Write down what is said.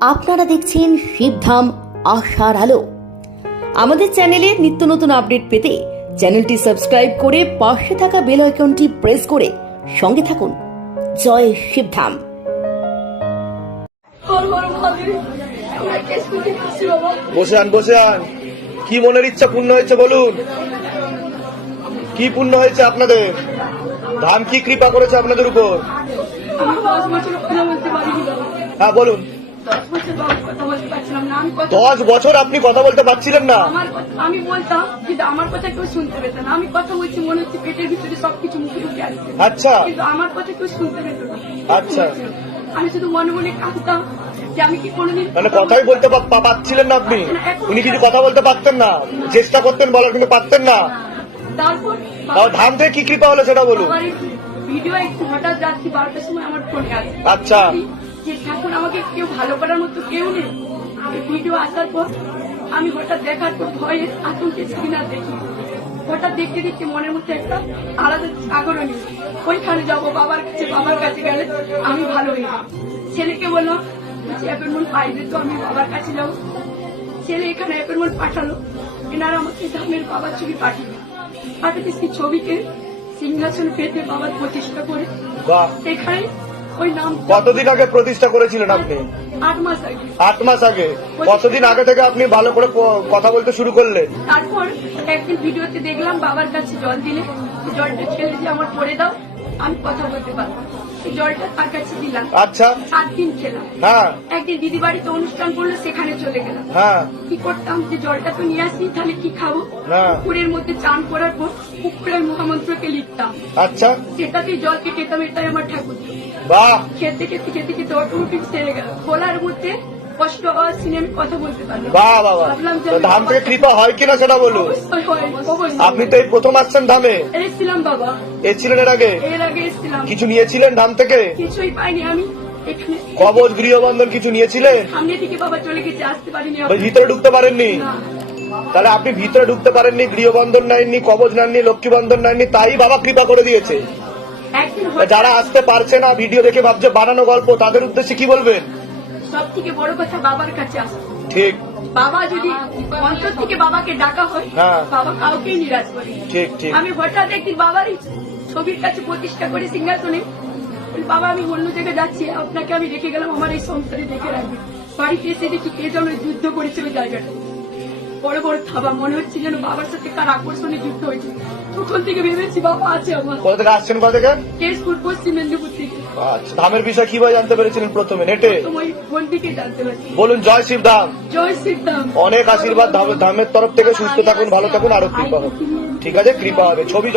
আপনারা দেখছেন শিবধাম আশার আলো। আমাদের চ্যানেলে নিত্য নতুন আপডেট পেতে চ্যানেলটি সাবস্ক্রাইব করে পাশে থাকা বেল আইকনটি প্রেস করে সঙ্গে থাকুন। জয় শিবধাম। বসে আন। কি মনের ইচ্ছা পূর্ণ হয়েছে বলুন? কি পূর্ণ হয়েছে আপনাদের? ধাম কি কৃপা করেছে আপনাদের উপর? হ্যাঁ বলুন। 10 বছর আপনি কথা বলতে পারছিলেন না? আমি বলতাম কিন্তু আমার কথা কেউ শুনতে পেত না। আমি কথা বলছি মনে হচ্ছে পেটের ভিতরে সবকিছু মুখে ঢুকে আসছে। আচ্ছা, কিন্তু আমার কথা কেউ শুনতে পেত না। আচ্ছা, আমি শুধু মনে মনে কাঁদতাম যে আমি কি কোনোদিন মানে কথাই বলতে পারছিলেন না আপনি? উনি কিছু কথা বলতে পারতেন না? চেষ্টা করতেন বলার কিন্তু পারতেন না। তারপর ধাম থেকে কি কৃপা হলো সেটা বলুন। ভিডিও একটু হঠাৎ রাত্রি 12টার সময় আমার ফোনে আসে। আচ্ছা, যে ঠাকুর আমাকে কেউ ভালো করার মতো কেউ নেই। ভিডিও আসার পর আমি হঠাৎ দেখার পর ভয়ে আতঙ্কে সিগনাল দেখি। হঠাৎ দেখতে দেখতে মনের মধ্যে একটা আলাদা আগ্রহ, ওইখানে যাবো বাবার কাছে গেলে আমি ভালো হই। ছেলেকে বললাম অ্যাপয়েন্টমেন্ট পাইলে তো আমি বাবার কাছে যাবো। ছেলে এখানে অ্যাপয়েন্টমেন্ট পাঠালো। এনারা আমাকে ধামের বাবার ছবি পাঠাতে সেই ছবিকে সিংহাসন পেতে বাবার প্রতিষ্ঠা করে এখানে ওই নাম। কতদিন আগে প্রতিষ্ঠা করেছিলেন আপনি? 8 মাস আগে। 8 মাস আগে? কতদিন আগে থেকে আপনি ভালো করে কথা বলতে শুরু করলেন? তারপর একদিন ভিডিওতে দেখলাম বাবার কাছে জল দিলে জলটা ছেলে যে আমার পড়ে দাও আমি কথা বলতে পারবো। জলটা তার কাছে দিলাম। আচ্ছা, 7 দিন খেলাম। হ্যাঁ। একদিন দিদি বাড়িতে অনুষ্ঠান করলো, সেখানে চলে গেলাম। হ্যাঁ। কি করতাম যে জলটা তো নিয়ে আসি, তাহলে কি খাবো? হ্যাঁ। পুকুরের মধ্যে চান করার পর পুকুরের মহামন্ত্রকে লিখতাম। আচ্ছা, সেটাতে জলকে খেতাম। এটাই আমার ঠাকুর। বাহ। খেতে খেতে খেতে খেতে অটোমেটিক সেরে গেল। বলার মধ্যে কষ্ট হওয়ার সিনেমা কথা বলতে পারলাম। বাহ বাবা। ধাম থেকে কৃপা হয় কিনা সেটা বলুন। আপনি তো এই প্রথম আসছেন ধামে? এসেছিলাম বাবা। এসেছিলেন এর আগে? এর আগে এসেছিলাম। কিছু নিয়েছিলেন ধাম থেকে? কিছুই পাইনি আমি। এখানে কবচ গৃহবন্ধন কিছু নিয়েছিলেন? সামনে থেকে বাবা চলে গেছে, আসতে পারিনি। ভিতরে ঢুকতে পারেননি? না। তাহলে আপনি ভিতরে ঢুকতে পারেননি, গৃহবন্ধন নেননি, কবচ নেননি, লক্ষ্মী বন্ধন নেননি, তাই বাবা কৃপা করে দিয়েছে। যারা আসতে পারছে না, ভিডিও দেখে ভাবছে বানানো গল্প, তাদের উদ্দেশ্যে কি বলবেন? সব থেকে বড় কথা বাবার কাছে আসো। ঠিক। বাবা যদি অন্তর থেকে বাবাকে ডাকা হয়, বাবা কাউকেই নিরাশ করে। ঠিক ঠিক। আমি হঠাৎ একদিন বাবারই ছবির কাছে প্রতিষ্ঠা করে সিংহাসনে বাবা আমি অন্য জায়গায় যাচ্ছি, আপনাকে আমি রেখে গেলাম, আমার এই সংসারে রেখে রাখবে। বাড়িতে এসে দেখি কে যেন যুদ্ধ করেছিল জায়গাটা, বড় বড় থাবা, মনে হচ্ছে যেন বাবার সাথে কার আকর্ষণে যুদ্ধ হয়েছে। তখন থেকে ভেবেছি বাবা আছে আমার। কোথা থেকে আসছেন? কোথা থেকে? কেশপুর, পশ্চিম মেদিনীপুর থেকে। আচ্ছা, ধামের বিষয় কিভাবে জানতে পেরেছিলেন প্রথমে? নেটে? ওই ফোন থেকে জানতে পারছি। বলুন জয় শিবধাম। জয় শিবধাম। অনেক আশীর্বাদ ধামের তরফ থেকে। সুস্থ থাকুন, ভালো থাকুন, আরো কৃপা হবে। ঠিক আছে, কৃপা হবে। ছবি